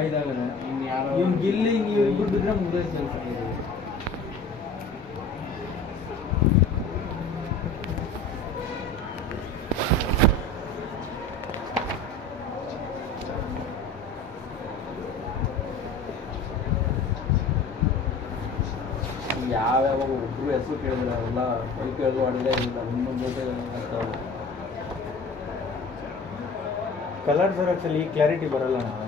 ಐದಾಗಲ್ಲ ಇವ್ನು ಗಿಲ್ಲಿ ನೀವು ಇಬ್ಬರು ಬಿದ್ರೆ ಮುಗಿದೋಯ್ತು ಕೆಲಸ. ಯಾವ್ಯಾವ ಒಬ್ರು ಹೆಸರು ಕೇಳಿದ್ರೆ ಅವೆಲ್ಲ ಬೈಕ್ ಕೇಳಿದ್ರು ಅಡಿಗೆ ಇಲ್ಲ ಮುಂದೆ ಕಲರ್ ಜೆರಾಕ್ಸಲ್ಲಿ ಕ್ಲಾರಿಟಿ ಬರಲ್ಲ ನಾವು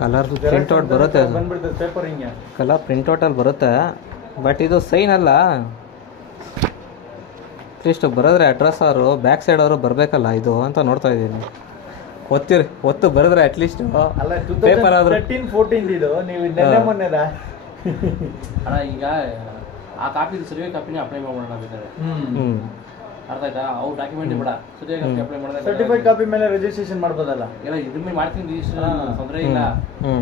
ಕಲರ್ ಪ್ರಿಂಟ್ಔಟ್ ಬರುತ್ತೆ, ಅದು ಬಂದ್ಬಿಡ್ತದೆ ಪೇಪರ್ ಹಿಂಗೆ ಕಲರ್ ಪ್ರಿಂಟ್ಔಟಲ್ಲಿ ಬರುತ್ತೆ. ಬಟ್ ಇದು ಸೈನ್ ಅಲ್ಲ, ಅಟ್ಲೀಸ್ಟ್ ಬರೆದ್ರೆ ಅಡ್ರೆಸ್ ಅವರು ಬ್ಯಾಕ್ ಸೈಡ್ ಅವರು ಬರಬೇಕಲ್ಲ ಇದು ಅಂತ ನೋಡ್ತಾ ಇದ್ದೀನಿ. ಒತ್ತು ಬರೆದ್ರೆ ಅಟ್ಲೀಸ್ಟ್ ಅಲ್ಲ ಪೇಪರ್ ಆದರೂ 13-14 ಇದು ನೀವು ನೆನ್ನೆ ಮೊನ್ನೆದ ಅಣ್ಣ. ಈಗ ಆ ಕಾಪಿ ಸರ್ವೆ ಕಾಪಿನೇ ಅಪ್ಲೈ ಮಾಡೋಣ ಬೇಕಾದ್ರೆ, ಅರ್ಥ ಆಯ್ತಾ? ಅವು ಡಾಕ್ಯುಮೆಂಟ್ ಬೇಡ, ಸರ್ವೆ ಕಾಪಿ ಅಪ್ಲೈ ಮಾಡಿದ್ರೆ ಸರ್ಟಿಫೈಡ್ ಕಾಪಿ ಮೇಲೆ ರಿಜಿಸ್ಟ್ರೇಷನ್ ಮಾಡ್ಬೋದಲ್ಲ. ಎಲ್ಲ ಇದ್ರ ಮೇಲೆ ಮಾಡ್ತೀನಿ ರಿಜಿಸ್ಟ್ರೇಷನ್, ತೊಂದರೆ ಇಲ್ಲ.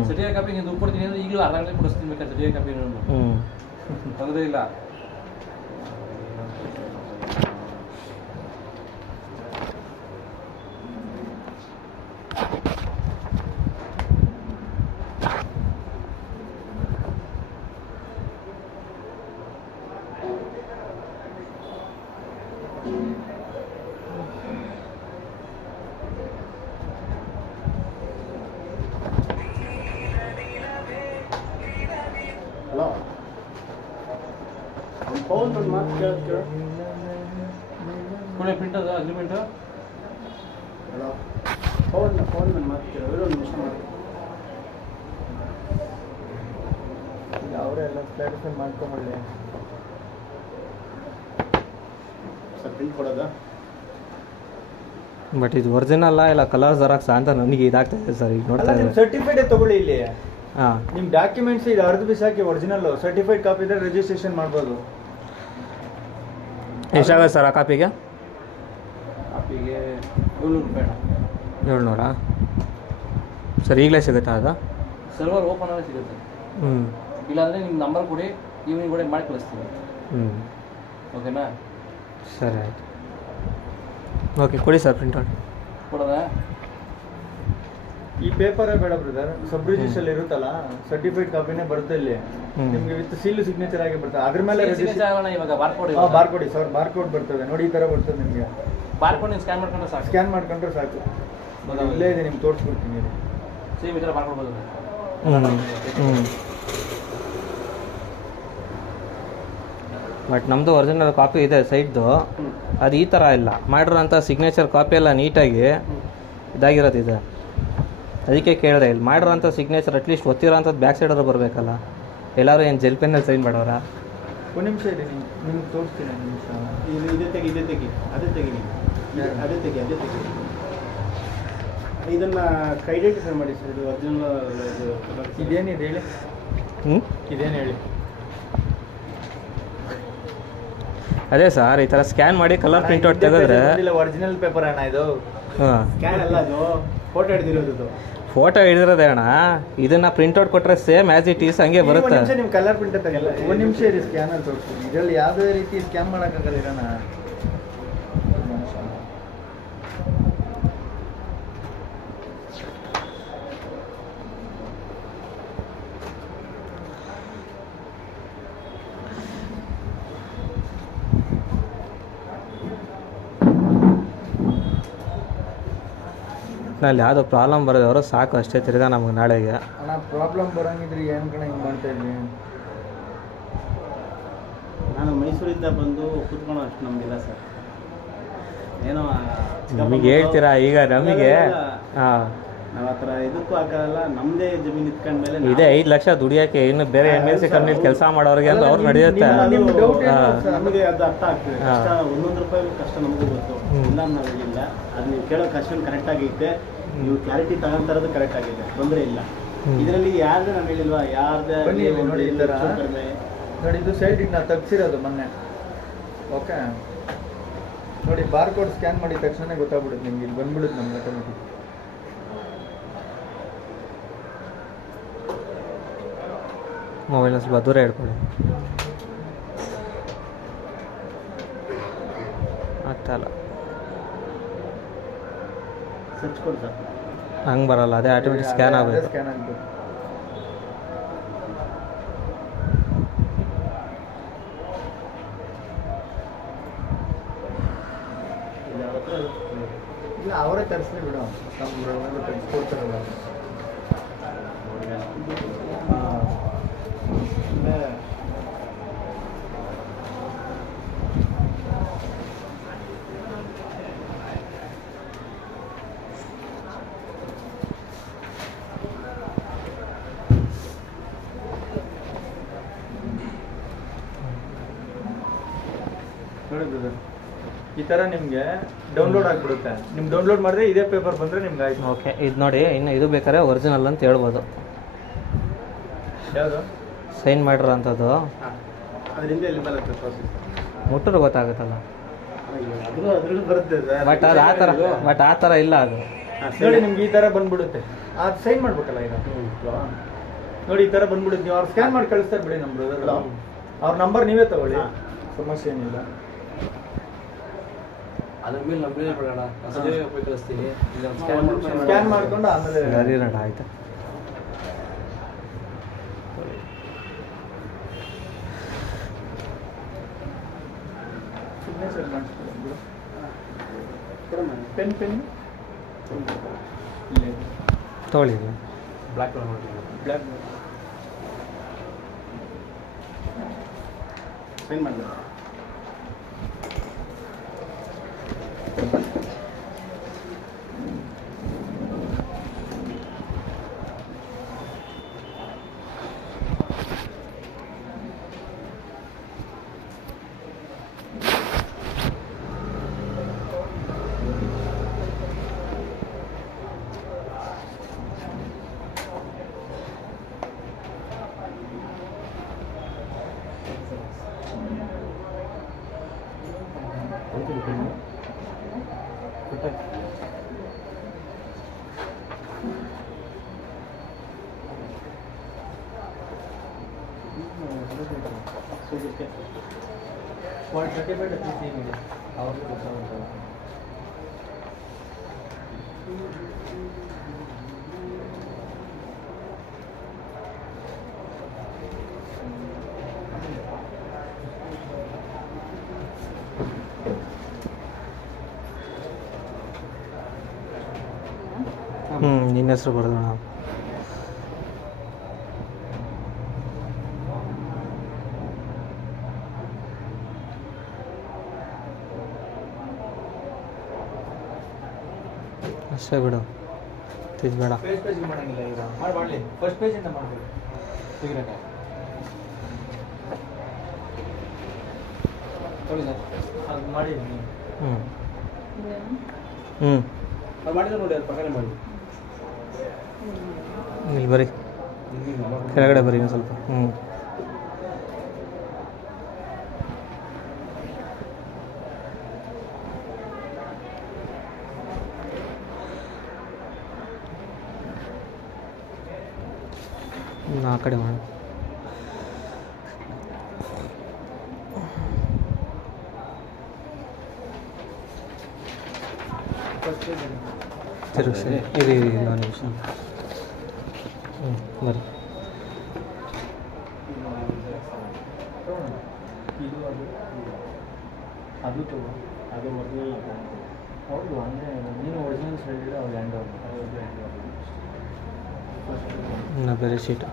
ಸರ್ವೆ ಕಾಪಿ ನೀವು ದುಡ್ಡು ಕೊಡ್ತೀನಿ ಅಂದ್ರೆ ಈಗಲೂ ಅರ್ಧ ಗಂಟೆ ಕೊಡಿಸ್ತೀನಿ ಬೇಕಾದ್ರೆ ಸರ್ವೆ ಕಾಪಿ ತೊಂದರೆ ಇಲ್ಲ. ಹಲೋ, ಫೋನ್ ಒಂದು ಮಾತು ಕೇಳ್ತೀರ? ಕೊನೆ ಪ್ರಿಂಟ್ ಅದು ಅಗ್ರಿಮೆಂಟು. ಹಲೋ, ಫೋನ್ ಒಂದು ಮಾತು ಕೇಳೋ, ಒಂದು ನಿಮಿಷ ಮಾಡಿ. ಈಗ ಅವರೆಲ್ಲ ಕ್ಲಾರಿಫೈ ಮಾಡ್ಕೊಂಬಳ್ಳಿ. ಸರ್ ಪ್ರಿಂಟ್ ಕೊಡೋದಾ? ಬಟ್ ಇದು ಒರಿಜಿನಲ್ಲ ಇಲ್ಲ ಕಲರ್ ಜೆರಾಕ್ಸ್ ಅಂತ ನನಗೆ ಇದಾಗ್ತಾ ಇದೆ ಸರ್. ಈಗ ನೋಡ್ತಾ ನಿಮ್ಮ ಇದ್ದಾರೆ. ಸರ್ಟಿಫೈಡ್ ತಗೊಳ್ಳಿ ಇಲ್ಲಿ. ಹಾಂ, ನಿಮ್ಮ ಡಾಕ್ಯುಮೆಂಟ್ಸ್ ಇದು ಅರ್ಧ ಬಿಸಾಕಿ ಒರಿಜಿನಲ್ ಸರ್ಟಿಫೈಡ್ ಕಾಪಿ ಇದ್ರೆ ರಿಜಿಸ್ಟ್ರೇಷನ್ ಮಾಡ್ಬೋದು. ಎಷ್ಟಾಗುತ್ತೆ ಸರ್ ಆ ಕಾಪಿಗೆ? ಕಾಪಿಗೆ 700 ರೂಪಾಯಿ. 700 ಸರ್? ಈಗಲೇ ಸಿಗುತ್ತಾ ಅದು? ಸರ್ವರ್ ಓಪನ್ ಆಗಿ ಸಿಗುತ್ತೆ. ಇಲ್ಲಾಂದರೆ ನಿಮ್ಮ ನಂಬರ್ ಕೊಡಿ, ಈವ್ನಿಂಗ್ ಕೂಡ ಮಾಡಿ ಕಳಿಸ್ತೀವಿ. ಓಕೆನಾ? ಸರಿ ಆಯಿತು. ಓಕೆ, ಕೊಡಿ ಸರ್ ಪ್ರಿಂಟ್ಔಟ್. ಕೊಡೋದಾ? ಈ ಪೇಪರೇ ಬೇಡ ಬ್ರದರ್, ಸಬ್ ರಿಜಿಸ್ಟರ್ ಇರುತ್ತಲ್ಲ ಸರ್ಟಿಫೈಡ್ ಕಾಪಿನೇ ಬರುತ್ತೆ ಇಲ್ಲಿ ನಿಮ್ಗೆ ವಿತ್ ಸೀಲ್ ಸಿಗ್ನೇಚರ್ ಆಗಿ ಬರ್ತದೆ. ಅದ್ರ ಮೇಲೆ ಇವಾಗ ಬಾರ್ಕೋಡ್ ಬಾರ್ಕೋಡಿ ಸರ್, ಬಾರ್ಕೋಡ್ ಬರ್ತದೆ ನೋಡಿ, ಈ ತರ ಬರ್ತದೆ ನಿಮಗೆ. ಬಾರ್ಕೋಡ್ ನೀವು ಸ್ಕ್ಯಾನ್ ಮಾಡ್ಕೊಂಡ್ರೆ ಸಾಕು. ಸ್ಕ್ಯಾನ್ ಮಾಡ್ಕೊಂಡ್ರೆ ಸಾಕು. ಇಲ್ಲೇ ಇದೆ, ನಿಮ್ಗೆ ತೋರಿಸ್ಬಿಡ್ತೀನಿ. ಸೇಮ್ ಈ ಥರ ಬಾರ್ಕೋಡ್ ಬರ್ತದೆ. ಬಟ್ ನಮ್ಮದು ಒರಿಜಿನಲ್ ಕಾಪಿ ಇದೆ ಸೈಡ್ದು, ಅದು ಈ ಥರ ಇಲ್ಲ ಮಾಡಿರೋಂಥ ಸಿಗ್ನೇಚರ್ ಕಾಪಿ ಎಲ್ಲ ನೀಟಾಗಿ ಇದಾಗಿರೋದಿದೆ. ಅದಕ್ಕೆ ಕೇಳಿದೆ, ಇಲ್ಲಿ ಮಾಡಿರೋಂಥ ಸಿಗ್ನೇಚರ್ ಅಟ್ಲೀಸ್ಟ್ ಒತ್ತಿರೋಂಥದ್ದು ಬ್ಯಾಕ್ ಸೈಡಾದ್ರು ಬರಬೇಕಲ್ಲ. ಎಲ್ಲರೂ ಏನು ಜೆಲ್ ಪೆನ್ನಲ್ಲಿ ಸೈನ್ ಮಾಡೋರ? ಒಂದು ನಿಮಿಷ ಇದೆ, ನಿಮ್ಗೆ ತೋರಿಸ್ತೀನಿ. ಒಂದು ನಿಮಿಷ. ಇದೇ ತೆಗಿ ಅದೇ ತೆಗಿ ಇದನ್ನು ಐಡೆಂಟಿಫೈ ಮಾಡಿ ಸರ್. ಇದು ಒರಿಜಿನಲ್ ಇದೇನಿದೆ ಹೇಳಿ? ಇದೇನು ಹೇಳಿ? ಅದೇ ಸರ್, ಈ ಥರ ಸ್ಕ್ಯಾನ್ ಮಾಡಿ ಕಲರ್ ಪ್ರಿಂಟ್ಔಟ್ ತೆಗೆದ್ರೆ ಒರಿಜಿನಲ್ ಪೇಪರ್ ಅಣ್ಣ ಇದು. ಸ್ಕ್ಯಾನ್ ಅಲ್ಲ, ಅದು ಫೋಟೋ ಹಿಡಿದಿರೋದು. ಫೋಟೋ ಹಿಡಿದಿರೋದೇ ಅಣ್ಣ. ಇದನ್ನ ಪ್ರಿಂಟ್ಔಟ್ ಕೊಟ್ಟರೆ ಸೇಮ್ ಆ್ಯಸ್ ಇಟ್ ಈಸ್ ಹಂಗೆ ಬರುತ್ತೆ. ನಿಮ್ಮ ಕಲರ್ ಪ್ರಿಂಟ್ ತೆಗೆಲ್ಲ ಒಂದು ನಿಮಿಷ ಇರಿ, ಸ್ಕ್ಯಾನರ್ ತೋರಿಸ್ತೀನಿ. ಇದರಲ್ಲಿ ಯಾವುದೇ ರೀತಿ ಸ್ಕ್ಯಾನ್ ಮಾಡೋಕ್ಕಾಗಲ್ಲ ಇರೋಣ. ನಲ್ಲಿ ಯಾವುದೋ ಪ್ರಾಬ್ಲಮ್ ಬರೋದವರು ಸಾಕು ಅಷ್ಟೇ, ತಿರ್ಗಾ ನಮ್ಗೆ ನಾಳೆಗೆ. ಅಣ್ಣ ಪ್ರಾಬ್ಲಮ್ ಬರೋಂಗಿದ್ರೆ ಏನು ಕಣ ಹಿಂಗೆ ಮಾಡ್ತಾ ಇದ್ವಿ? ನಾನು ಮೈಸೂರಿಂದ ಬಂದು ಕೂತ್ಕೊಳ್ಳೋ ಅಷ್ಟು ನಮಗಿಲ್ಲ ಸರ್. ಏನೋ ನಿಮಗೆ ಹೇಳ್ತೀರಾ ಈಗ ನಮಗೆ? ಹಾಂ, ನಾವು ಆ ಥರ ಇದಕ್ಕೂ ಹಾಕಲ್ಲ. ನಮ್ಮದೇ ಜಮೀನು ಇಟ್ಕೊಂಡ್ಮೇಲೆ ಇದೇ 5 ಲಕ್ಷ ದುಡಿಯೋಕ್ಕೆ ಇನ್ನು ಬೇರೆ MNC ಕಂಪ್ನಿಲಿ ಕೆಲಸ ಮಾಡೋರಿಗೆ ಅಂತ ಅವ್ರು ನಡೆಯುತ್ತೆ. ನಮಗೆ ಅದು ಅರ್ಥ ಆಗ್ತದೆ. ಕಷ್ಟ 1 ರೂಪಾಯಿ ಕಷ್ಟ ನಮಗೂ ಗೊತ್ತು, ಇಲ್ಲ ನಾವು ಹೇಳಿಲ್ಲ. ಅದು ನೀವು ಕೇಳೋ ಕ್ವಶನ್ ಕರೆಕ್ಟ್ ಆಗೈತೆ, ನೀವು ಕ್ಲಾರಿಟಿ ತಗೊಂತಾರದು ಕರೆಕ್ಟ್ ಆಗಿದೆ, ತೊಂದರೆ ಇಲ್ಲ. ಇದರಲ್ಲಿ ಯಾರ್ದು ನಾನು ಹೇಳಿಲ್ವಾ, ಯಾರ್ದೇ ನೋಡಿ ಈ ಥರ ನೋಡಿ, ಇದು ಸೈಡ್ ಇಟ್ಟು ನಾನು ತೆಗ್ಸಿರೋದು ಮೊನ್ನೆ. ಓಕೆ ನೋಡಿ, ಬಾರ್ಕೋಡ್ ಸ್ಕ್ಯಾನ್ ಮಾಡಿದ ತಕ್ಷಣ ಗೊತ್ತಾಗ್ಬಿಡುತ್ತೆ ನಿಮ್ಗೆ, ಇಲ್ಲಿ ಬಂದ್ಬಿಡುತ್ತೆ ನಮ್ಗೆ ಆಟೋಮೆಟಿಕ್. ಮೊಬೈಲ್ನ ಸ್ವಲ್ಪ ದೂರ ಇಟ್ಕೊಳ್ಳಿ. ಆಗ್ತಾಯಿಲ್ಲ. ಸರ್ಚ್ ಕೊಡಿ ಸರ್. ಹಂಗೆ ಬರಲ್ಲ, ಅದೇ ಆಟೋಮೆಟಿಕ್ ಸ್ಕ್ಯಾನ್ ಆಗಬೇಕು. ಸ್ಕ್ಯಾನ್ ಆಗಬೇಕು. ಇಲ್ಲ ಅವರೇ ತರಿಸ್ಲಿ ಬಿಡು, ನಮ್ಮ ತೆಗೆಸ್ಕೊಡ್ತಾರಲ್ಲ. ನೋಡಿ ಬ್ರದರ್, ಈ ಥರ ನಿಮಗೆ ಡೌನ್ಲೋಡ್ ಆಗಿಬಿಡುತ್ತೆ. ನಿಮ್ಗೆ ಡೌನ್ಲೋಡ್ ಮಾಡಿದ್ರೆ ಇದೇ ಪೇಪರ್ ಬಂದರೆ ನಿಮ್ಗೆ ಆಯ್ತು. ಓಕೆ, ಇದು ನೋಡಿ, ಇನ್ನು ಇದು ಬೇಕಾದ್ರೆ ಒರಿಜಿನಲ್ ಅಂತ ಹೇಳ್ಬೋದು. ಯಾವುದು ಸೈನ್ ಮಾಡಿರೋ ಅಂಥದ್ದು ಅದರಿಂದ ಎಲ್ಲಿ ಬರುತ್ತೆ ಪ್ರೋಸೆಸ್? ಮುಟ್ಟರು ಗೊತ್ತಾಗುತ್ತಲ್ಲ. ಅದ್ರಲ್ಲೂ ಬರುತ್ತೆ ಸರ್. ಬಟ್ ಆ ಥರ ಇಲ್ಲ ಅದು. ನೋಡಿ ನಿಮ್ಗೆ ಈ ಥರ ಬಂದ್ಬಿಡುತ್ತೆ. ಅದು ಸೈನ್ ಮಾಡ್ಬೇಕಲ್ಲ ಈಗ. ನೋಡಿ ಈ ಥರ ಬಂದ್ಬಿಡುತ್ತೆ. ನೀವು ಅವ್ರು ಸ್ಕ್ಯಾನ್ ಮಾಡಿ ಕಳಿಸ್ತಾರೆ ಬಿಡಿ ನಮ್ಮ ಬ್ರದರ್. ಅವ್ರ ನಂಬರ್ ನೀವೇ ತಗೊಳ್ಳಿ, ಸಮಸ್ಯೆ ಏನಿಲ್ಲ. ಅದ್ರ ಮೇಲೆ ನಂಬರೇ ಬಿಡೋಣ, ಹೋಗಿ ಕಳಿಸ್ತೀವಿ. ಸ್ಕ್ಯಾನ್ ಮಾಡ್ಕೊಂಡು ಆಮೇಲೆ ಸರಿ ನಡ ಆಯ್ತು. ಸಿಗ್ನೇಚರ್ ಮಾಡಿಸ್ಕೊಳ್ಳಿ. ಪೆನ್ ಇಲ್ಲೇ ತೊಗೊಳ್ಳಿ. ಬ್ಲ್ಯಾಕ್ ಕಲರ್ ಮಾಡಿ. ಬ್ಲ್ಯಾಕ್ ಸೈನ್ ಮಾಡಲ್ಲ. ಸರ್ಟಿಫೈಡ್ ಇದೆ ಅವ್ರಿಗೆ ಗೊತ್ತಾಗುತ್ತೆ. ನಿನ್ನ ಹೆಸರು ಬರೋದು ನಾವು. ಅಷ್ಟೇ ಬಿಡು, ತಿದ್ಬೇಡ. ಪೇಜ್ ಮಾಡಂಗಿಲ್ಲ ಈಗ. ಮಾಡಲಿ ಫಸ್ಟ್ ಪೇಜಿಂದ ಮಾಡಬೇಕು. ತೆಗಿರಕ್ಕೆ ಅದು ಮಾಡಿ ಅದು ಮಾಡಿದ್ರೆ ನೋಡಿ, ಅದು ಪ್ರಕಾರ ಮಾಡಿ. ಇಲ್ಲಿ ಬರೀ ಕೆಳಗಡೆ ಬರೀ ಒಂದು ಸ್ವಲ್ಪ. ಆ ಕಡೆ ಮಾಡಿ. ತಿರುಗಿಸಿ ಇರಿ ಒಂದು ನಿಮಿಷ. ಬರೀ ಇದು ಅದು ತಗೋ. ಅದು ಒರಿಜಿನಲ್. ಹೌದು, ಅಂದರೆ ನೀನು ಒರಿಜಿನಲ್ ಹೇಳಿದ್ರೆ ಅವ್ರು ಹ್ಯಾಂಡ್ ಓವರ್. ಇನ್ನು ಬೇರೆ ಶೀಟು.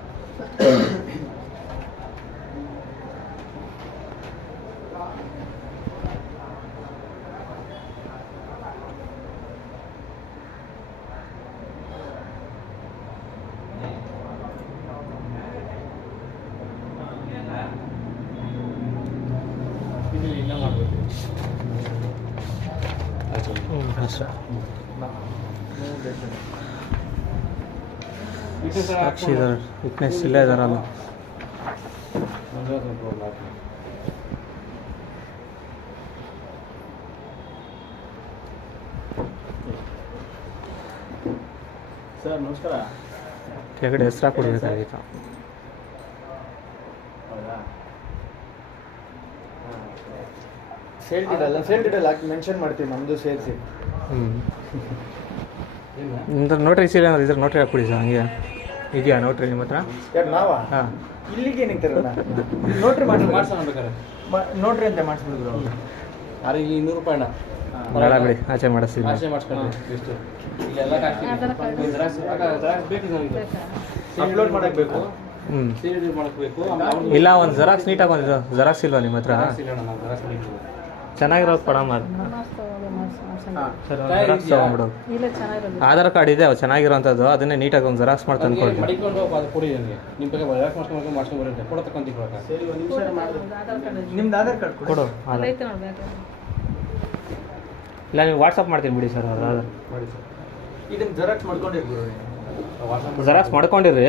ಇನ್ನೂ ಮಾಡಬೇಕು ಅಷ್ಟೇ. ಸಾಕ್ಷಿ ಇದ್ದಾರೆ, ವಿಟ್ನೆಸ್ ಇಲ್ಲೇ ಇದ್ದಾರಲ್ಲ. ಸರ್ ನಮಸ್ಕಾರ. ಕೆಳಗಡೆ ಹೆಸರು ಕೊಡಬೇಕಾಗಿತ್ತು. ಹೌದಾ? ಸೇಲ್ ಡೀಟೇಲ್ ಹಾಕಿ ಮೆನ್ಷನ್ ಮಾಡ್ತೀವಿ ನಮ್ಮದು ಸೇರಿಸಿ. ನಿಮ್ದು ನೋಟ್ರಿ ಸೀರೆ ಅಂದ್ರೆ ಇದ್ರ ನೋಟ್ರಿ ಹಾಕ್ಬಿಡಿ ಸರ್ ಹಂಗೆ ಇದೆಯಾ ನೋಟ್ರಿ ನಿಮ್ಮ ಹತ್ರ? ಯಾರು ನಾವಾ? ಹಾಂ ಇಲ್ಲಿಗೆ ಏನಕ್ಕೆ ತರೋಣ? ನೋಟ್ರಿ ಮಾಡ್ಸೋಣ ಬೇಕಾದ್ರೆ ನೋಟ್ರಿ ಅಂತ ಮಾಡಿಸ್ಬಿಡಿದ್ರು. ಅರೆ ಇಲ್ಲಿ 200 ರೂಪಾಯಿ ಅಣ್ಣ ಬೇಡ ಬಿಡಿ ಆಚೆ ಮಾಡಿಸ್ತೀನಿ. ಆಚೆ ಮಾಡಿಸ್ಕೊಂಡು ಎಷ್ಟು ಇಲ್ಲೆಲ್ಲ ಜೆರಾಕ್ಸ್ ಬೇಕು ನನಗೆ ಅಪ್ಲೋಡ್ ಮಾಡಕ್ಕೆ ಬೇಕು. ಹ್ಞೂ ಸೀರೆ ಮಾಡಬೇಕು. ಇಲ್ಲ ಒಂದು ಜೆರಾಕ್ಸ್ ನೀಟಾಗಿ ಒಂದು ಜೆರಾಕ್ಸ್ ಇಲ್ವಾ ನಿಮ್ಮ ಹತ್ರ? ಚೆನ್ನಾಗಿರೋದು ಕೊಡಮ್ಮ ಅದು. ಸರ್ ಜೆರಾಕ್ಸ್ ತೊಗೊಂಡ್ಬಿಡು. ಆಧಾರ್ ಕಾರ್ಡ್ ಇದೆ ಅವು ಚೆನ್ನಾಗಿರೋಂಥದ್ದು, ಅದನ್ನೇ ನೀಟಾಗಿ ಒಂದು ಜೆರಾಕ್ಸ್ ಮಾಡಿ ತಂದು ಕೊಡಿ. ಮಡಿಕೊಂಡು ಅದು ಕೊಡಿ ನನಗೆ. ನಿಮ್ಮ ಬಗ್ಗೆ ಜೆರಾಕ್ಸ್ ಮಾಡ್ಕೊಂಡು ಬರುತ್ತೆ ಫೋಟೋ ತಗೊಂತೀವಿ. ಸರಿ ಒಂದು ನಿಮಿಷ ಮಾಡಿದ್ರೆ ನಿಮ್ದು ಆಧಾರ್ ಕಾರ್ಡ್ ಕೊಡು ಆಧಾರ್. ಇಲ್ಲ ನೀವು ವಾಟ್ಸಪ್ ಮಾಡ್ತೀನಿ ಬಿಡಿ ಸರ್ ಅದು ಆಧಾರ್. ಮಾಡಿ ಸರ್. ಇದನ್ನ ಜೆರಾಕ್ಸ್ ಮಾಡ್ಕೊಂಡಿರ್ಬೋದು. ಜೆರಾಕ್ಸ್ ಮಾಡ್ಕೊಂಡಿರಿ,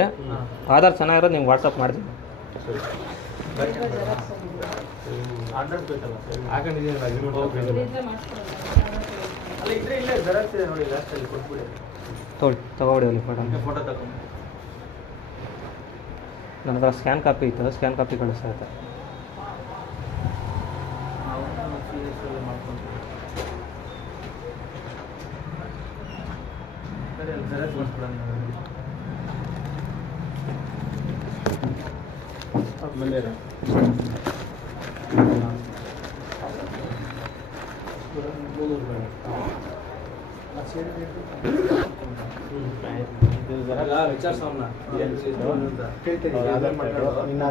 ಆಧಾರ್ ಚೆನ್ನಾಗಿರೋದು ನಿಮ್ಗೆ ವಾಟ್ಸಪ್ ಮಾಡ್ತೀನಿ. ಆರ್ಡರ್ ಬೇಕಲ್ಲ ಹಾಕೊಂಡಿದ್ದೀನಿ ಅಲ್ಲ ಇದ್ರೆ ಇಲ್ಲೇ ಜೆರಾಕ್ಸ್ ಇದೆ ನೋಡಿ, ಲಾಸ್ಟಲ್ಲಿ ಕೊಟ್ಬಿಡಿ. ತಗೊಬಿಡಿ ಅಲ್ಲಿ ಫೋಟೋ. ಫೋಟೋ ತಗೊಂಡು ನನ್ನ ಹತ್ರ ಸ್ಕ್ಯಾನ್ ಕಾಪಿ ಇತ್ತು, ಸ್ಕ್ಯಾನ್ ಕಾಪಿ ಕಳಿಸ್ತಾ ಇತ್ತು. ನಾವು ಸೀರಿಯಸ್ ಎಲ್ಲ ಮಾಡ್ಕೊಂಡು ಸರಿ ಅಲ್ಲಿ ಜೆರಾಕ್ಸ್ ಮಾಡಿಸ್ಬಿಡೋಣ. ಮುಂದೆ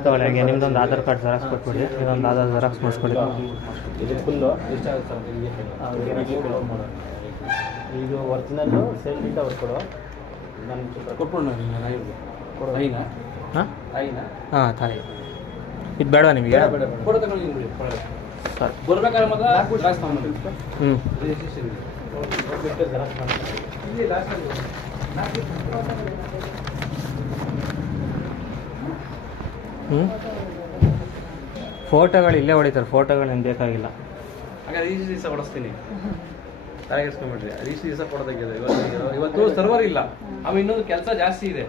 ತಗೊಳ್ಳಿ ಹಂಗೆ ನಿಮ್ದೊಂದು ಆಧಾರ್ ಕಾರ್ಡ್ ಜೆರಾಕ್ಸ್ ಕೊಟ್ಬಿಡಿ, ಇದೊಂದು ಆಧಾರ್ ಜೆರಾಕ್ಸ್ ಮಾಡಿಸ್ಕೊಡಿ. ಇದು ಫುಲ್ಲು ಎಷ್ಟಾಗುತ್ತೆ ಇದು ಒರಿಜಿನಲ್ಲು ಸೇಲ್ಗಿಂತ ಕೊಡು. ನಾನು ಕೊಟ್ಬಿಡೋಣ ಐನಾ ಹಾಂ ಐನಾ ಹಾಂ ತಾಯಿ ಇದು ಬೇಡವಾ ನಿಮಗೆ? ಫೋಟೋ ತಗೊಂಡಿದ್ದೀನಿ ಬಿಡಿ. ಸರ್ ಬರ್ಬೇಕಾದ್ರೆ ಮಾತ್ರ ಜೆರಾಕ್ಸ್ ತಗೊಂಡು ಹ್ಞೂ ರಿಜಿಸ್ಟ್ರೇಷನ್ ಇದೆ. ಬಿಟ್ಟು ಜೆರಾಕ್ಸ್ ಮಾಡ್ತೀನಿ. ಇಲ್ಲಿ ಲಾಸ್ಟಲ್ಲಿ ಹ್ಞೂ ಫೋಟೋಗಳು ಇಲ್ಲೇ ಹೊಡಿತಾರೆ, ಫೋಟೋಗಳೇನು ಬೇಕಾಗಿಲ್ಲ. ಹಾಗಾದ್ರೆ ಈ ದಿವಸ ಹೊಡಿಸ್ತೀನಿ. ತಲೆಗೆಸ್ಕೊಂಡ್ಬಿಟ್ರಿ ಈ ದಿವಸ ಫೋಟೋ ತೆಗೆಯೋದು. ಇವತ್ತು ಸರ್ವರ್ ಇಲ್ಲ, ಆಮೇಲೆ ಇನ್ನೊಂದು ಕೆಲಸ ಜಾಸ್ತಿ ಇದೆ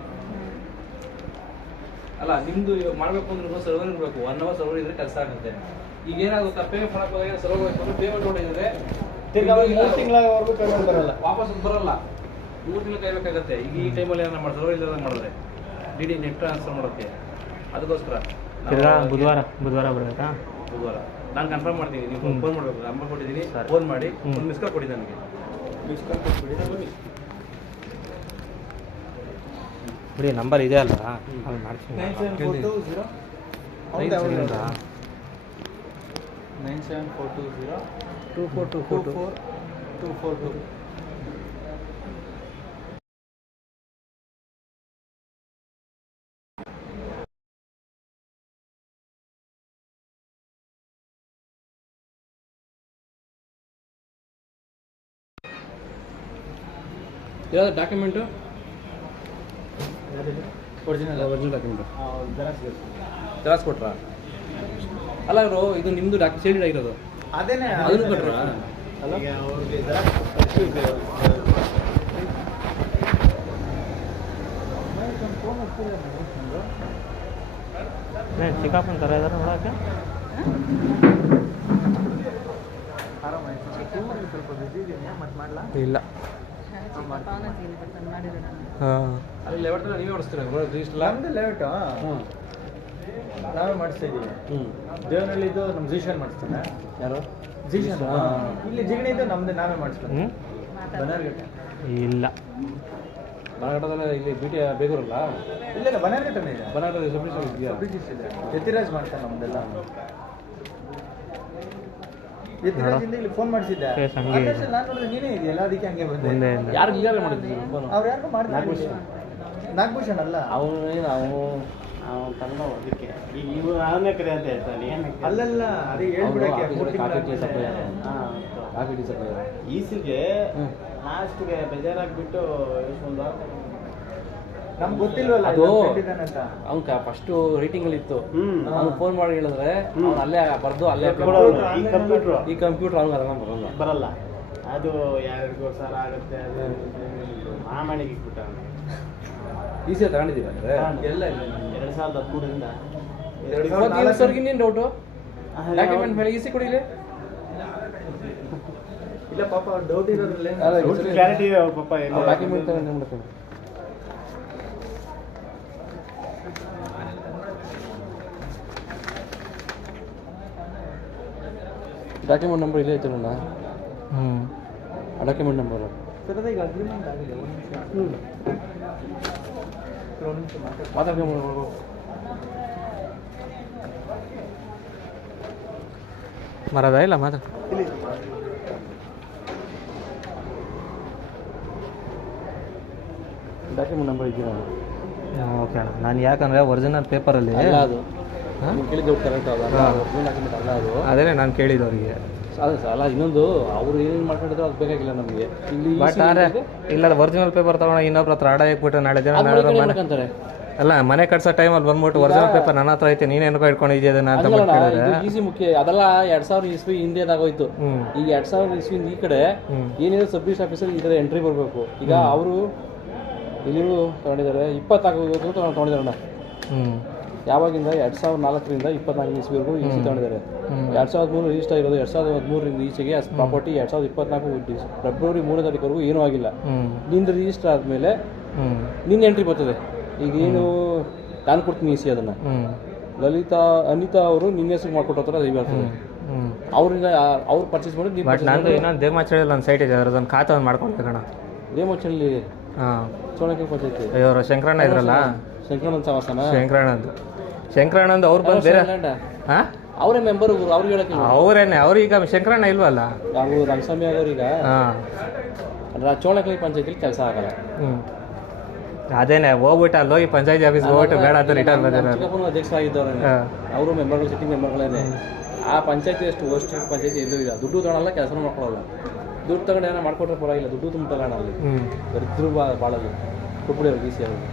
ಅಲ್ಲ. ನಿಮ್ದು ಇವಾಗ ಮಾಡಬೇಕು ಅಂದ್ರೆ ಸರ್ವರ್ ಇರಬೇಕು. 1 ಅವರ್ ಸರ್ವರ್ ಇದ್ರೆ ಕೆಲಸ ಆಗುತ್ತೆ. ಈಗ ಏನಾಗುತ್ತೆ, ಪೇಮೆಂಟ್ ಮಾಡಕ್ಕೆ ಹೋದಾಗ ಸರ್ವರ್ ಹೋಗ್ಬೇಕು, ಪೇಮೆಂಟ್ ನೋಡಿದ್ರೆ ತಿರ್ಗಾ 3 ತಿಂಗಳವರೆಗೂ ಪೇಮೆಂಟ್ ಬರಲ್ಲ, ವಾಪಸ್ ಬರಲ್ಲ. 3 ತಿಂಗಳು ಕಾಯ್ಬೇಕಾಗತ್ತೆ. ಈಗ ಈ ಟೈಮಲ್ಲಿ ಏನಾರ ಮಾಡಿ ಸರ್ವರ್ ಇಲ್ಲದಾಗ ಮಾಡಿದ್ರೆ ಡಿ ನೆಟ್ ಟ್ರಾನ್ಸ್ಫರ್ ಮಾಡೋಕ್ಕೆ, ಅದಕ್ಕೋಸ್ಕರ ತಿರ್ಗಾ ಬುಧವಾರ ಬರಬೇಕಾ? ಬುಧವಾರ ನಾನು ಕನ್ಫರ್ಮ್ ಮಾಡ್ತೀನಿ. ನೀವು ಫೋನ್ ಮಾಡಬೇಕು, ನಂಬರ್ ಕೊಟ್ಟಿದ್ದೀನಿ, ಫೋನ್ ಮಾಡಿ ಒಂದು ಮಿಸ್ ಕಾಲ್ ಕೊಡಿ ನನಗೆ. ಬಿಡಿ ನಂಬರ್ ಇದೆ ಅಲ್ಲ ಅಲ್ಲಿ ಮಾಡ್ತೀನಿ. 9742 24242. ಯಾವ್ದು document? Original document xerox xerox ಕೊಟ್ರಾ? ಅಲ್ಲ ಅವರು ಇದು ನಿಮ್ಮದು ಸೇಲ್ಡ್ ಆಗಿರೋದು ಅದೇನೇ ಅದನ್ನು ಕೊಟ್ರಾ? ಈಗ ಅವ್ರಿಗೆ ಜೆರಾಕ್ಸ್ ಚಿಕ್ಕಪ್ಪನ ಥರ ಇದಾರೆ ನೋಡೋಕ್ಕೆ. ಸ್ವಲ್ಪ ಬಿಸಿ ಇದೀನಿ, ಮತ್ತೆ ಮಾಡ್ಲಾ? ಇಲ್ಲ ಹಾಂ ಅಲ್ಲಿ ಲೆವೆಟ್ ನೀವೇ ಹೊಡಿಸ್ತೀರಾ ರಿಜಿಸ್ಟರ್? ನಮ್ದು ಲೇಔಟ್ ನಾವೇ ಮಾಡಿಸ್ತಾ ಇದೀವಿ. ದೇವನಹಳ್ಳಿದು ನಮ್ಮ ಜೀಶನ್ ಮಾಡಿಸ್ತಾನೆ. ಯಾರು? ಜೀಶನ್ ಇಲ್ಲಿ ಜಿಗಣಿದು ನಮ್ದು ನಾವೇ ಮಾಡಿಸ್ತೀವಿ. ಹ್ಞೂ ಬನಾರ್ಘಟ್ಟ ಇಲ್ಲ ಬನಘಟ್ಟದಲ್ಲ, ಇಲ್ಲಿ ಬಿಟಿ ಬೇಗೂರಲ್ಲ? ಇಲ್ಲ ಬನಾರ್ಘಟ್ಟನೇ ಇದೆ. ಬನಘಟ್ಟ ಸಬ್ಮಿಷನ್ ಇದೆಯಾ? ಬ್ರಿಟಿಷ್ ಇದೆ. ಯತಿರಾಜ್ ಮಾಡ್ತಾನೆ ನಮ್ದೆಲ್ಲ. ಯತಿರಾಜಿಂದ ಇಲ್ಲಿ ಫೋನ್ ಮಾಡಿಸಿದ್ದೆ. ಕೇಸ್ ಹಂಗೆ ಇದೆ. ಆದರ್ಶ ನಾನು ನೋಡಿದ್ರೆ ನೀನೇ ಇದೆಯಲ್ಲ, ಅದಕ್ಕೆ ಹಂಗೆ ಬಂದೆ. ಮುಂದೆ ಇಲ್ಲ. ಯಾರು ಈಗಾಗಲೇ ಮಾಡಿದ್ದೀವಿ ಫೋನು? ಅವ್ರು ಯಾರಿಗೂ ಮಾಡ್ತಾರೆ. ನಾಗಭೂಷಣ್ ಅಲ್ಲ, ಅವನು ಕನ್ನಡ ಅದಕ್ಕೆ ಈಗ ಇವು ಅವನೇ ಕರೆ ಅಂತ ಹೇಳ್ತಾನೆ. ಅಲ್ಲಲ್ಲ ಅದೇ ಹೇಳ್ಬಿಡಕ್ಕೆ ಕಾಫಿ ಟೀ ಸಪ್ಲೈ ಈಸಿಗೆ ಲಾಸ್ಟ್ಗೆ ಬೇಜಾರಾಗ್ಬಿಟ್ಟು ಒಂದು ನಮ್ಗೆ ಗೊತ್ತಿಲ್ವಲ್ಲ ಅದು ಅಂತ. ಅವ್ನು ಫಸ್ಟು ರೇಟಿಂಗಲ್ಲಿ ಇತ್ತು. ಹ್ಮ್ ಅವ್ನು ಫೋನ್ ಮಾಡಿ ಹೇಳಿದ್ರೆ ಅವ್ನು ಅಲ್ಲೇ ಬರ್ದು ಅಲ್ಲೇ ಈ ಕಂಪ್ಯೂಟ್ರು ಈ ಕಂಪ್ಯೂಟರ್ ಅವ್ನಿಗೆ ಅದನ್ನ ಬರಲ್ಲ. ಬರಲ್ಲ. ಅದು 2,000 ಆಗುತ್ತೆ. ಅದು ಮಾಮಣಿಗೆ ಇಟ್ಬಿಟ್ಟ ಈಸಿಯಾಗಿ ತಗೊಂಡಿದ್ದೀವಿ ಅಂದರೆ ಎಲ್ಲ ಇಲ್ಲ 2013ರಿಂದ ಸರ್ಗೆ ಇನ್ನೇನು ಡೌಟು? ಡಾಕ್ಯುಮೆಂಟ್ ಮೇಲೆ ಈಸಿ ಕೊಡಿಲಿ. ಇಲ್ಲ ಪಾಪ ಡೌಟ್ ಇರೋದ್ರಲ್ಲ ಕ್ಲಾರಿಟಿ ಪಾಪ ಡಾಕ್ಯುಮೆಂಟ್ ತಗೊಂಡು ಮಾಡ್ಕೊಂಡು ಡಾಕ್ಯುಮೆಂಟ್ ನಂಬರ್ ಇಲ್ಲೇ ಐತೆ ನೋಡ ಡಾಕ್ಯುಮೆಂಟ್ ನಂಬರು ಸರ್ ಈಗ ಅಗ್ರಿಮೆಂಟ್ ಆಗಿದೆ ಒಂದು ನಿಮಿಷ ಮಾತಾಡ್ಕೊಂಡು ಮರದ ಇಲ್ಲ ಮಾತ್ರ ಡಾಕ್ಯುಮೆಂಟ್ ನಂಬರ್ ಇದೆಯಾ ಓಕೆ ಅಣ್ಣ ನಾನು ಯಾಕಂದರೆ ಒರಿಜಿನಲ್ ಪೇಪರಲ್ಲಿ ಅಲ್ಲ ಅದು ನೀವು ಕೇಳಿದ್ದು ಕರೆಕ್ಟ್ ಅಲ್ಲ ಡಾಕ್ಯುಮೆಂಟ್ ಅಲ್ಲ ಅದು ಅದೇ ನಾನು ಕೇಳಿದ್ದು ಅವರಿಗೆ ಅದೇ ಸರ್ ಅಲ್ಲ ಇನ್ನೊಂದು ಅವ್ರು ಏನೇನು ಮಾಡ್ಕೊಂಡಿದ್ರು ಅದು ಬೇಕಾಗಿಲ್ಲ ನಮಗೆ ಇಲ್ಲಿ ಬಟ್ ಆದರೆ ಇಲ್ಲ ಒರಿಜಿನಲ್ ಪೇಪರ್ ತೊಗೊಂಡು ಇನ್ನೊಬ್ರ ಹತ್ರ ಆಡ ಹಾಕ್ಬಿಟ್ಟು ನಾಳೆ ದಿನ ಮಾಡ್ಕೊಂತಾರೆ ಅಲ್ಲ ಮನೆ ಕಟ್ಸೋ ಟೈಮಲ್ಲಿ ಬಂದ್ಬಿಟ್ಟು ಒರಿಜಿನಲ್ ಪೇಪರ್ ನನ್ನ ಹತ್ರ ಐತೆ ನೀನೇನು ಇಟ್ಕೊಂಡಿದ್ಯಾ ಅದನ್ನ ಅಂತ ಕೇಳಿದ್ರೆ ಈಸಿ ಮುಖ್ಯ ಅದೆಲ್ಲ 2000 ಇಸ್ವಿ ಹಿಂದೆದಾಗೋಯ್ತು ಈಗ 2000 ಇಸ್ವಿ ಈ ಕಡೆ ಏನಿದೆ ಸಬ್ ರಿಜಿಸ್ಟ್ರಿ ಆಫೀಸಲ್ಲಿ ಈ ಕಡೆ ಎಂಟ್ರಿ ಬರಬೇಕು ಈಗ ಅವರು ಇಲ್ಲಿಗೂ ತಗೊಂಡಿದ್ದಾರೆ 24 ತಗೊಂಡಿದ್ದಾರಣ್ಣ ಯಾವಾಗಿಂದ 2004ರಿಂದ 24 ಇಸ್ವಿವರೆಗೂ ಈಸಿ ತಗೊಂಡಿದ್ದಾರೆ 2013 ರಿಜಿಸ್ಟರ್ ಇರೋದು 2013ರಿಂದ ಈಚೆಗೆ ಪ್ರಾಪರ್ಟಿ 2024 ಫೆಬ್ರವರಿ 3ನೇ ತಾರೀಕುವರೆಗೂ ಏನೂ ಆಗಿಲ್ಲ ನಿಂದು ರಿಜಿಸ್ಟರ್ ಆದಮೇಲೆ ನಿನ್ನ ಎಂಟ್ರಿ ಬರ್ತದೆ ಈಗ ಏನು ನಾನು ಕೊಡ್ತೀನಿ ಈಸಿ ಅದನ್ನು ಅನಿತಾ ಅವರು ನಿನ್ನ ಹೆಸರು ಮಾಡ್ಕೊಟ್ಟತ್ರ ಅದು ಬರ್ತದೆ ಅವರಿಂದ ಅವ್ರು ಪರ್ಚೇಸ್ ಮಾಡಿ ಬಟ್ ನಂದು ಇನ್ನೊಂದು ದೇಮಾಚಳಿಯಲ್ಲಿ ಒಂದು ಸೈಟ್ ಇದೆ ಅದೊಂದು ಖಾತೆ ಒಂದು ಮಾಡ್ಕೊಳ್ಬೇಕಣ್ಣ ದೇಮಚಳ್ಳಿ ಹಾಂ ಚೋಳಕೆ ಪಂಚಾಯತಿ ಇವರು ಶಂಕರಣ್ಣ ಇದ್ರಲ್ಲ ಶಂಕರಣ್ಣನ ಸವಾಸನ ಶಂಕರಣ್ಣಂದು ಅವ್ರು ಬಂದು ಬೇರೆ ಹಾಂ ಅವರೇ ಮೆಂಬರ್ ಅವ್ರಿಗೆ ಹೇಳಕ್ಕೆ ಅವರೇನೆ ಅವ್ರೀಗ ಶಂಕರಣ್ಣ ಇಲ್ವಲ್ಲ ನಾವು ರಂಗಸ್ವಾಮಿ ಆಗೋರೀಗ ಹಾಂ ಚೋಳಕಲಿ ಪಂಚಾಯತಿಲಿ ಕೆಲಸ ಆಗಲ್ಲ ಅದೇನೆ ಹೋಗ್ಬಿಟ್ಟು ಅಲ್ಲಿ ಹೋಗಿ ಪಂಚಾಯತಿ ಆಫೀಸ್ಗೆ ಹೋಗ್ಬಿಟ್ಟು ಬೇಡ ಅಂತ ರಿಟರ್ನ್ ಬಂದಿರೋರು ಚಿಕ್ಕಪ್ಪನ ಅಧ್ಯಕ್ಷರಾಗಿದ್ದವ್ರೆ ಅವರು ಮೆಂಬರ್ಗಳು ಸಿಟ್ಟಿಂಗ್ ಮೆಂಬರ್ಗಳೇನೆ ಆ ಪಂಚಾಯತಿ ಅಷ್ಟು ವರ್ಸ್ಟ್ ಪಂಚಾಯತಿ ಎಲ್ಲೂ ಇಲ್ಲ ದುಡ್ಡು ತಗೊಳಲ್ಲ ಕೆಲಸನೂ ಮಾಡ್ಕೊಳ್ಳಲ್ಲ ದುಡ್ಡು ತಗೊಂಡು ಏನೋ ಮಾಡ್ಕೊಟ್ರೆ ಪರವಾಗಿಲ್ಲ ದುಡ್ಡು ತುಂಬ ತಗೋಣ ಅಲ್ಲಿ ದರಿದ್ರು ಭಾಳಲ್ಲಿ ಕೊಟ್ಬಿಡಿ ಅವ್ರಿಗೆ ಈಸಿ ಅವ್ರಿಗೆ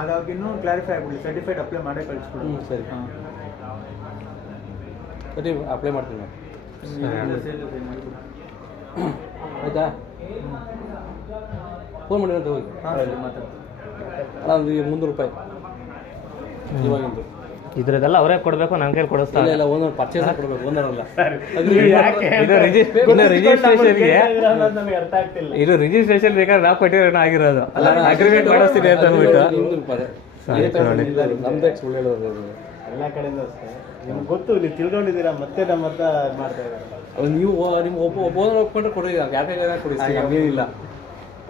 ಅದಾಗ ಇನ್ನೂ ಕ್ಲಾರಿಫೈ ಆಗ್ಬಿಡಿ ಸರ್ಟಿಫೈಡ್ ಅಪ್ಲೈ ಮಾಡೇ ಕಳಿಸ್ಬಿಡಿ ಸರಿ ಸರಿ ಅಪ್ಲೈ ಮಾಡ್ತೀನಿ ಆಯ್ತಾ ಫೋನ್ ಮಾಡಿ ಅಂತ ಹೋಗಿ ಅಣ್ಣ ಒಂದು 300 ರೂಪಾಯಿ ಇವಾಗಿಂದು ಇದ್ರದ್ದೆಲ್ಲ ಅವರೇ ಕೊಡಬೇಕು ನನ್ನ ಕೈಲಿ ಕೊಡಿಸ್ತಾರೆ ಇಲ್ಲ ಓನರ್ ಪರ್ಚೇಸ್ ಕೊಡಬೇಕು ಓನರ್ ಅಲ್ಲ ಇದು ರಿಜಿಸ್ಟ್ರೇಷನ್ ಬೇಕಾದ್ರೆ ನಾವು ಕೊಟ್ಟಿರೋಣ ಆಗಿರೋದು ಅಗ್ರಿಮೆಂಟ್ ಮಾಡಿಸ್ತೀನಿ ಅಂತ ಅಂದ್ಬಿಟ್ಟು ನಮ್ದೇ ಸುಳ್ಳು ಹೇಳೋದು ಎಲ್ಲ ಕಡೆಯಿಂದ ಅಷ್ಟೇ ನಿಮ್ಗೆ ಗೊತ್ತು ನೀವು ತಿಳ್ಕೊಂಡಿದ್ದೀರಾ ಮತ್ತೆ ನಮ್ಮ ಹತ್ರ ಮಾಡ್ತಾ ಇದ್ದಾರೆ ನೀವು ನಿಮ್ಮ ಒಬ್ಬ ಓನರ್ ಒಪ್ಕೊಂಡ್ರೆ ಕೊಡಿ ಯಾಕೆ ಕೊಡಿ ಹಂಗೇನಿಲ್ಲ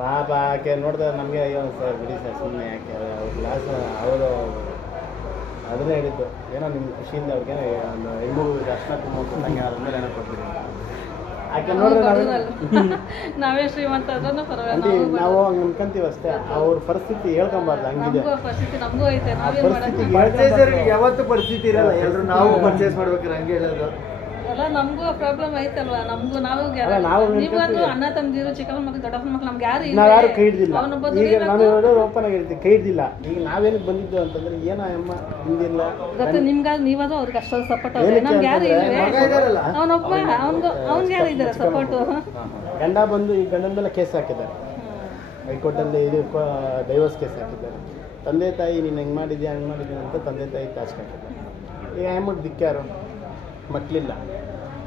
ಪಾಪ ಆಕೆ ನೋಡಿದ್ರೆ ನಮಗೆ ಅಯ್ಯೋ ಸರ್ ಬಿಡಿ ಸರ್ ಸುಮ್ಮನೆ ಯಾಕೆ ಅವ್ರ ಲಾಸ್ ಅವರು ಅದನ್ನೇ ಹೇಳಿದ್ದು ಏನೋ ನಿಮ್ಮ ಖುಷಿಯಿಂದ ಅವ್ರಿಗೆ ಒಂದು ಹೆಣ್ಣು ದರ್ಶನ ತುಂಬ ಆದ್ಮೇಲೆ ಏನೋ ಕೊಡ್ತೀರಿ ಆಕೆ ನೋಡಿದ್ರೆ ನಾವೇ ಶ್ರೀಮಂತ ಅದನ್ನು ಆಂಟಿ ನಾವು ಹಂಗೆ ಅನ್ಕೊಂತೀವಿ ಅಷ್ಟೇ ಅವ್ರ ಪರಿಸ್ಥಿತಿ ಹೇಳ್ಕೊಂಬಾರ್ದು ಹಂಗಿದೆ ಪರಿಸ್ಥಿತಿ ನಮಗೂ ಐತೆ ನಾವೇನ್ ಪರಿಸ್ಥಿತಿ ಪರ್ಚೇಸರ್ಗೆ ಯಾವತ್ತೂ ಪರಿಸ್ಥಿತಿ ಇರಲ್ಲ ಎಲ್ಲರೂ ನಾವು ಪರ್ಚೇಸ್ ಮಾಡ್ಬೇಕಾದ್ರೆ ಹಂಗೆ ಹೇಳೋದು ಅಲ್ಲ ನಮಗೂ ಪ್ರಾಬ್ಲಮ್ ಐತಲ್ವಾ ನಮಗೂ ನೀವಂತೂ ಅಣ್ಣ ತಂದಿರು ಚಿಕ್ಕಪ್ಪನ ಮಕ್ಳು ದೊಡ್ಡಪ್ಪನ ಮಕ್ಳು ನಮ್ಗೆ ಯಾರು ನಾವು ಯಾರು ಕೈ ಹಿಡ್ದಿಲ್ಲ ಅವನೊಬ್ಬ ಈಗ ನಾನು ಹೇಳೋದು ಓಪನ್ ಆಗಿರ್ತೀವಿ ಕೈ ಹಿಡ್ದಿಲ್ಲ ಈಗ ನಾವೇನಕ್ಕೆ ಬಂದಿದ್ದು ಅಂತಂದ್ರೆ ಏನೋ ಅಮ್ಮ ಹಿಂದಿಲ್ಲ ಗೊತ್ತು ನಿಮ್ಗೆ ನೀವಾದ್ರು ಅವ್ರಿಗೆ ಅಷ್ಟೊಂದು ಸಪೋರ್ಟ್ ಅವ್ರೆ ನಮ್ಗೆ ಯಾರು ಇಲ್ವೇ ಅವನೊಬ್ಬ ಅವ್ನಿಗೆ ಯಾರು ಇದ್ದಾರೆ ಸಪೋರ್ಟು ಗಂಡ ಬಂದು ಈ ಗಂಡನ ಮೇಲೆ ಕೇಸ್ ಹಾಕಿದ್ದಾರೆ ಹೈಕೋರ್ಟಲ್ಲಿ ಇದು ಡೈವರ್ಸ್ ಕೇಸ್ ಹಾಕಿದ್ದಾರೆ ತಂದೆ ತಾಯಿ ನೀನು ಹೆಂಗೆ ಮಾಡಿದ್ಯಾ ಹಂಗೆ ಮಾಡಿದ್ಯಾ ಅಂತ ತಂದೆ ತಾಯಿ ತಾಚ್ಕೆ ಹಾಕಿದ್ದಾರೆ ಈಗ ಹೆಮ್ಮಗ್ ದಿಕ್ಕ್ಯಾರು ಮಕ್ಕಳಿಲ್ಲ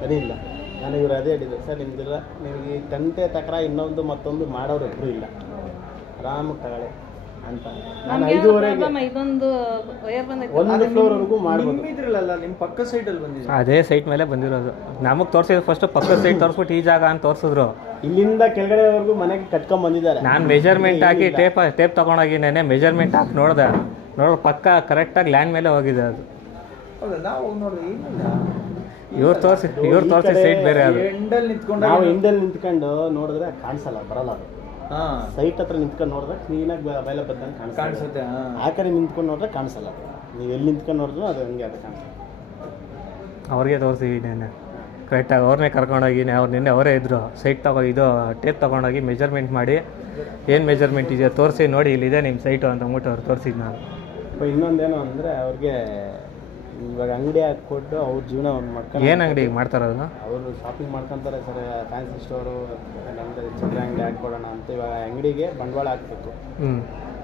ಅದಿಲ್ಲ ನಾನು ಇವ್ರು ಅದೇ ಹೇಳಿದೆ ಸರ್ ನಿಮ್ದಿಲ್ಲ ನಿಮಗೆ ತಂಟೆ ತಕರ ಇನ್ನೊಂದು ಮತ್ತೊಂದು ಮಾಡೋರು ಇಬ್ಬರು ಇಲ್ಲ ಆರಾಮಾಗಿ ತಗೊಳ್ಳಿ ಅಂತ ನಾನು 5:30ಗೆ ಇದೊಂದು ವಯರ್ ಬಂದೈತೆ ಒಂದು ಫ್ಲೋರ್ವರೆಗೂ ಮಾಡ್ಬೋದು ನಿಮ್ಮಿದ್ರಲ್ಲ ನಿಮ್ಮ ಪಕ್ಕ ಸೈಟಲ್ಲಿ ಬಂದಿದೆ ಅದೇ ಸೈಟ್ ಮೇಲೆ ಬಂದಿರೋದು ನಮಗೆ ತೋರಿಸಿದ್ರು ಫಸ್ಟ್ ಪಕ್ಕದ ಸೈಟ್ ತೋರಿಸ್ಬಿಟ್ಟು ಈ ಜಾಗ ಅಂತ ತೋರಿಸಿದ್ರು ಇಲ್ಲಿಂದ ಕೆಳಗಡೆವರೆಗೂ ಮನೆಗೆ ಕಟ್ಕೊಂಡ್ ಬಂದಿದ್ದಾರೆ ನಾನು ಮೆಜರ್ಮೆಂಟ್ ಹಾಕಿ ಟೇಪ್ ತಗೊಂಡೋಗಿ ನೆನೆ ಮೆಜರ್ಮೆಂಟ್ ಹಾಕಿ ನೋಡಿದೆ ಪಕ್ಕ ಕರೆಕ್ಟಾಗಿ ಲ್ಯಾಂಡ್ ಮೇಲೆ ಹೋಗಿದೆ ಅದು ಹೌದಾ ನಾವು ನೋಡಿ ಏನಿಲ್ಲ ಇವ್ರು ತೋರಿಸಿ ಸೈಟ್ ಬೇರೆ ಅದು ಎಂಡಲ್ಲಿ ನಿಂತ್ಕೊಂಡು ನಾವು ಹಿಂದಲ್ಲಿ ನಿಂತ್ಕೊಂಡು ನೋಡಿದ್ರೆ ಕಾಣಿಸಲ್ಲ ಬರಲ್ಲ ಅದು ಹಾ ಸೈಟ್ ಹತ್ರ ನಿಂತ್ಕೊಂಡು ನೋಡಿದ್ರೆ ಕ್ಲೀನಾಗಿ ಬಯಲ ಬಂದಂಗೆ ಕಾಣಿಸುತ್ತೆ ಆ ಕಡೆ ನಿಂತ್ಕೊಂಡು ನೋಡಿದ್ರೆ ಕಾಣಿಸಲ್ಲ ನೀವು ಎಲ್ಲಿ ನಿಂತ್ಕೊಂಡು ನೋಡಿದ್ರು ಅದು ಹಂಗೆ ಅದು ಕಾಣಿಸುತ್ತೆ ಅವ್ರಿಗೆ ತೋರಿಸಿವಿ ನೆನ್ನೆ ಕರೆಕ್ಟಾಗಿ ಅವ್ರನ್ನೇ ಕರ್ಕೊಂಡೋಗಿ ನಿನ್ನೆ ಅವರೇ ಇದ್ದರು ಸೈಟ್ ಇದು ಟೇಪ್ ತೊಗೊಂಡೋಗಿ ಮೆಜರ್ಮೆಂಟ್ ಮಾಡಿ ಏನು ಮೆಜರ್ಮೆಂಟ್ ಇದೆಯೋ ತೋರಿಸಿ ನೋಡಿ ಇಲ್ಲಿದೆ ನಿಮ್ಮ ಸೈಟು ಅಂತ ಅಂದ್ಬಿಟ್ಟು ಅವ್ರು ತೋರಿಸಿದ್ದು ನಾನು ಇನ್ನೊಂದೇನು ಅಂದರೆ ಅವ್ರಿಗೆ ಇವಾಗ ಅಂಗಡಿ ಹಾಕ್ಕೊಟ್ಟು ಅವ್ರ ಜೀವನ ಅವ್ರು ಮಾಡ್ಕೊಂಡು ಏನು ಅಂಗಡಿ ಮಾಡ್ತಾರದು ಅವರು ಶಾಪಿಂಗ್ ಮಾಡ್ಕೊತಾರೆ ಸರ್ ಫ್ಯಾನ್ಸಿ ಸ್ಟೋರು ನಮ್ಮದು ಚಿಲ್ಲರೆ ಅಂಗಡಿ ಹಾಕ್ಕೊಡೋಣ ಅಂತ ಇವಾಗ ಅಂಗಡಿಗೆ ಬಂಡವಾಳ ಹಾಕಬೇಕು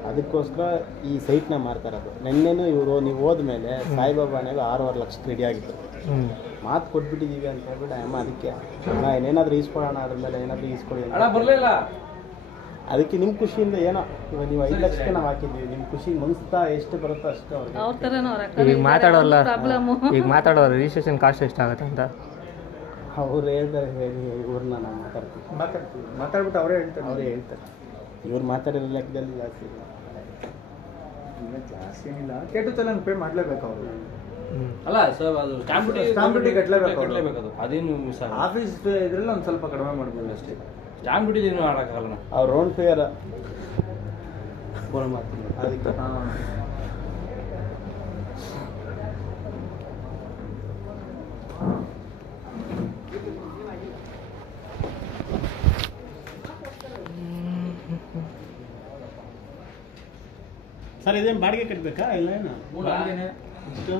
ಅದಕ್ಕೋಸ್ಕರ ಈ ಸೈಟ್ನ ಮಾರ್ತಾರದು ನಿನ್ನೆನೂ ಇವರು ನೀವು ಹೋದ್ಮೇಲೆ ಸಾಯಿಬಾಬಾನಾಗ 6.5 ಲಕ್ಷಕ್ಕೆ ರೆಡಿ ಆಗಿತ್ತು ಮಾತು ಕೊಟ್ಬಿಟ್ಟಿದ್ದೀವಿ ಅಂತ ಹೇಳ್ಬಿಟ್ಟು ಅಮ್ಮ ಅದಕ್ಕೆ ಅಣ್ಣ ಏನೇನಾದರೂ ಈಸ್ಕೊಳ್ಳೋಣ ಅದ್ರ ಮೇಲೆ ಏನಾದರೂ ಈಸ್ಕೊಳ್ಳಿ ಅಂತ. ಅಣ್ಣ ಬರಲಿಲ್ಲ. ಅದಕ್ಕೆ ನಿಮ್ಮ ಖುಷಿಯಿಂದ ಏನೋ ಇವಾಗ ನೀವು 5 ಲಕ್ಷಕ್ಕೆ ನಾವು ಹಾಕಿದ್ದೀವಿ, ನಿಮ್ಮ ಖುಷಿ ಮನ್ಸ್ತಾ ಎಷ್ಟು ಬರುತ್ತೋ ಅಷ್ಟು ಅವ್ರಿಗೆ. ಅವ್ರ ಥರನೂ ಅವ್ರ ಈಗ ಮಾತಾಡೋಲ್ಲ ಪ್ರಾಬ್ಲಮ್ಮು. ಈಗ ಮಾತಾಡೋರು ರಿಜಿಸ್ಟ್ರೇಷನ್ ಕಾಸ್ಟ್ ಎಷ್ಟಾಗುತ್ತೆ ಅಂತ ಅವ್ರು ಹೇಳ್ತಾರೆ, ಹೇಳಿ ಇವ್ರನ್ನ ನಾವು ಮಾತಾಡ್ಬಿಟ್ಟು ಅವರೇ ಹೇಳ್ತಾರೆ. ಇವ್ರು ಮಾತಾಡಿರೋ ಲೆಕ್ಕದಲ್ಲಿ ಜಾಸ್ತಿ ಇಲ್ಲ. ಜಾಸ್ತಿ ಏನಿಲ್ಲ, ಕೆಟ್ಟು ಚಲನ್ ಪೇ ಮಾಡ್ಲೇಬೇಕು ಅವರು. ಅಲ್ಲ ಸರ್, ಅದು ಸ್ಟಾಂಪ್ ಡ್ಯೂಟಿ ಕಟ್ಲೇಬೇಕು ಅದು. ಅದೇನು ಮಿಸ್ ಆಗಲ್ಲ. ಆಫೀಸ್ ಇದ್ರಲ್ಲಿ ಒಂದು ಸ್ವಲ್ಪ ಕಡಿಮೆ ಮಾಡ್ಬೋದು ಅಷ್ಟೇ. ಸ್ಟಾಂಪ್ ಡ್ಯೂಟಿ ಏನು ಮಾಡೋಕ್ಕಾಗಲ್ಲ. ಅವ್ರ ರೋಡ್ ಫೇರ್ ಫೋನ್ ಮಾಡ್ತೀನಿ ಅದಕ್ಕೆ. ಸರ್ ಇದೇನು ಬಾಡಿಗೆ ಕಟ್ಟಬೇಕಾ ಇಲ್ಲ ಏನು? ಮೂಲ ಇಷ್ಟು